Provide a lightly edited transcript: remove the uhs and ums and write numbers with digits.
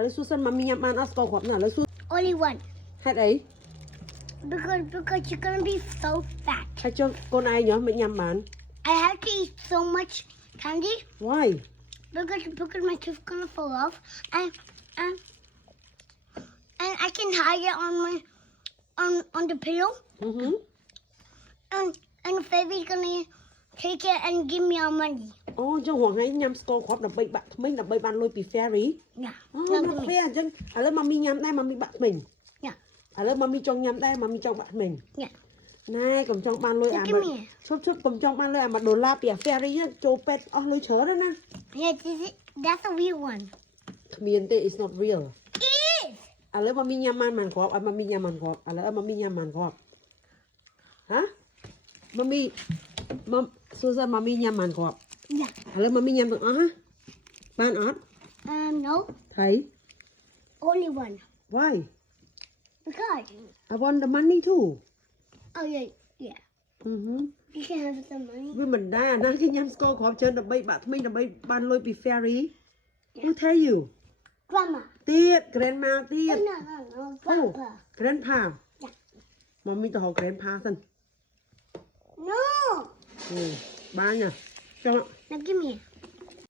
lấy Susan mà mình nhắm ăn ăn score nào lấy Susan Only one. hết ấy Because you're gonna be so fat. hay cho con ai nhớ mình nhắm ăn I have to eat so much candy why because my tooth gonna fall off and I can hide it on my on the pillow and the baby's gonna take it and give me our money. oh cho hoàng ấy nhắm score khóp là bay bạn mình là bay bạn lôi bị fairy Yeah. oh nó fair chân à lấy mà mình nhắm đây mà mình bạn mình Yeah. à lấy mà mình trong nhắm đây mà mình trong bạn mình Yeah. này cầm trong ban lôi à mà chốt cầm trong ban lôi à mà đồ la bìa fairy á châu pet lôi chớ đó nè Yeah, that's a real one. miền tây is not real It is. à lấy mà mình nhắm ăn màn khóp à mà mình nhắm ăn khóp à lấy mà mình nhắm ăn khóp hả mà mình mà Susan mà mình nhắm ăn khóp Yeah. à lấy mà mình nhắm được hả ban ớt No. thấy Only one. why Because. I want the money too Oh yeah. Yeah. You can have some money. vì mình đây à năng cái nhắm score khóp trên là bay bạn mình là bay ban lôi bị fairy who tell you Grandma. tiết grandma tiết No. Grandpa. grandpa Yeah. mà mình tao học grandpa thân No. ba nha cho Now give me.